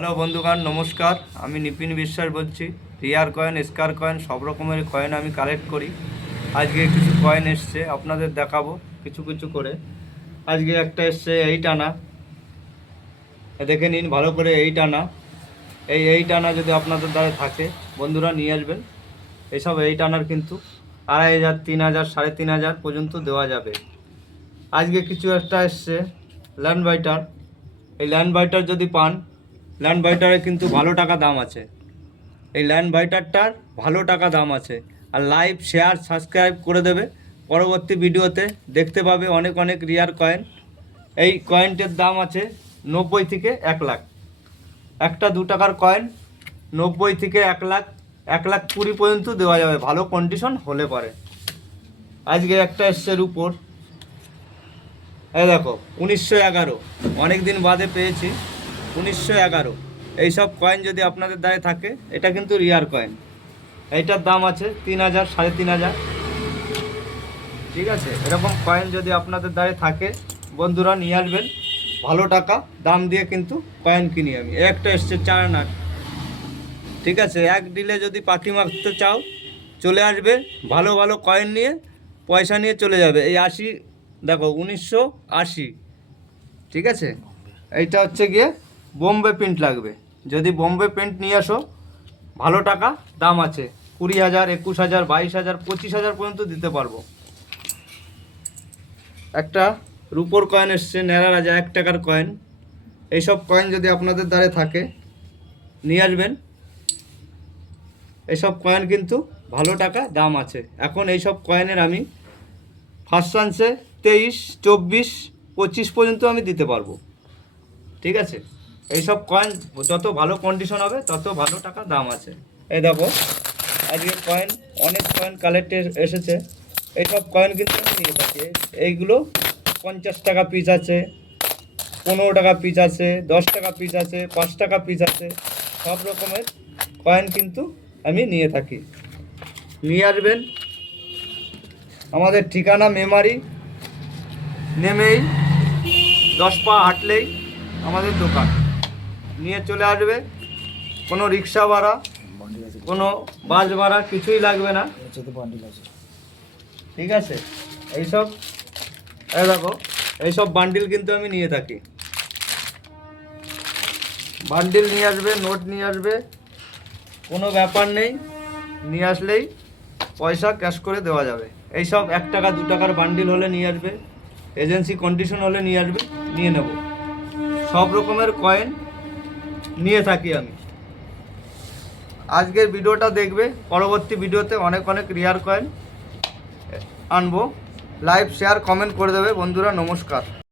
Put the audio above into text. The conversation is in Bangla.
হ্যালো বন্ধুগণ, নমস্কার। আমি নিপিন বিশ্বাস বলছি। রিয়ার কয়েন, স্কার কয়েন, সব রকমের কয়েন আমি কালেক্ট করি। আজকে কিছু কয়েন এসছে, আপনাদের দেখাবো কিছু কিছু করে। আজকে একটা এসছে 8 আনা, দেখে নিন ভালো করে। 8 আনা, এই 8 আনা যদি আপনাদের দ্বারা থাকে বন্ধুরা নিয়ে আসবেন। এইসব 8 আনার কিন্তু 2500, 3000, 3500 পর্যন্ত দেওয়া যাবে। আজকে কিছু একটা এসছে ল্যান্ড বাইটার। এই ল্যান্ড বাইটার যদি পান, ল্যান্ড বাইটারে কিন্তু ভালো টাকা দাম আছে। এই ল্যান্ড বাইটারটার ভালো টাকা দাম আছে। আর লাইভ শেয়ার সাবস্ক্রাইব করে দেবে, পরবর্তী ভিডিওতে দেখতে পাবে অনেক অনেক রিয়ার কয়েন। এই কয়েনটির দাম আছে 90 থেকে 1 লাখ। একটা 2 টাকার কয়েন 90 থেকে 1 লাখ, 1,20,000 পর্যন্ত দেওয়া যাবে ভালো কন্ডিশন হলে পরে। আজকে একটা এসছে উপর, এই দেখো 1911, অনেক দিন বাদে পেয়েছি 1911। এইসব কয়েন যদি আপনাদের দ্বারা থাকে, এটা কিন্তু রিয়ার কয়েন। এইটার দাম আছে 3,000, 3,500। ঠিক আছে, এরকম কয়েন যদি আপনাদের দ্বারা থাকে বন্ধুরা নিয়ে আসবেন। ভালো টাকা দাম দিয়ে কিন্তু কয়েন কিনি আমি। একটা এসছে 4 আনা। ঠিক আছে, এক ডিলে যদি পাখি মারতে চাও চলে আসবে, ভালো ভালো কয়েন নিয়ে পয়সা নিয়ে চলে যাবে। এই 80, দেখো 1980। ঠিক আছে, এইটা হচ্ছে গিয়ে বোম্বে প্রিন্ট লাগবে। যদি বোম্বে প্রিন্ট নিয়ে আসো ভালো টাকা দাম আছে। 20,000, 21,000, 22,000, 25,000 পর্যন্ত দিতে পারবো। একটা রুপোর কয়েন এসছে ন্যাড়া রাজা, 1 টাকার কয়েন। এইসব কয়েন যদি আপনাদের দ্বারে থাকে নিয়ে আসবেন। এইসব কয়েন কিন্তু ভালো টাকা দাম আছে। এখন এইসব কয়েনের আমি ফার্স্ট চান্সে 23, 24, 25 পর্যন্ত আমি দিতে পারবো। ঠিক আছে, এইসব কয়েন যত ভালো কন্ডিশন হবে তত ভালো টাকা দাম আছে। এই দেখো আজকে কয়েন, অনেক কয়েন কালেক্ট এসেছে। এইসব কয়েন কিন্তু আমি নিয়ে থাকি। এইগুলো 50 টাকা পিস আছে, 15 টাকা পিস আছে, 10 টাকা পিস আছে, 5 টাকা পিস আছে। সব রকমের কয়েন কিন্তু আমি নিয়ে থাকি। নিয়ে আসবেন। আমাদের ঠিকানা মেমারি, নেমেই 10 পা হাঁটলেই আমাদের দোকান। নিয়ে চলে আসবে। কোনো রিক্সা ভাড়া, কোনো বাস ভাড়া কিছুই লাগবে না। ঠিক আছে, এইসব দেখো এইসব বান্ডিল কিন্তু আমি নিয়ে থাকি। বান্ডিল নিয়ে আসবে, নোট নিয়ে আসবে, কোনো ব্যাপার নেই। নিয়ে আসলেই পয়সা ক্যাশ করে দেওয়া যাবে। এইসব 1 টাকা 2 টাকার বান্ডিল হলে নিয়ে আসবে, এজেন্সি কন্ডিশন হলে নিয়ে আসবে, নিয়ে নেব। সব রকমের কয়েন নিয়ে থাকি আমি। আজকের ভিডিওটা দেখবে, পরবর্তী ভিডিওতে অনেক অনেক রিয়ার কয়েন আনবো। লাইভ শেয়ার কমেন্ট করে দেবে বন্ধুরা। নমস্কার।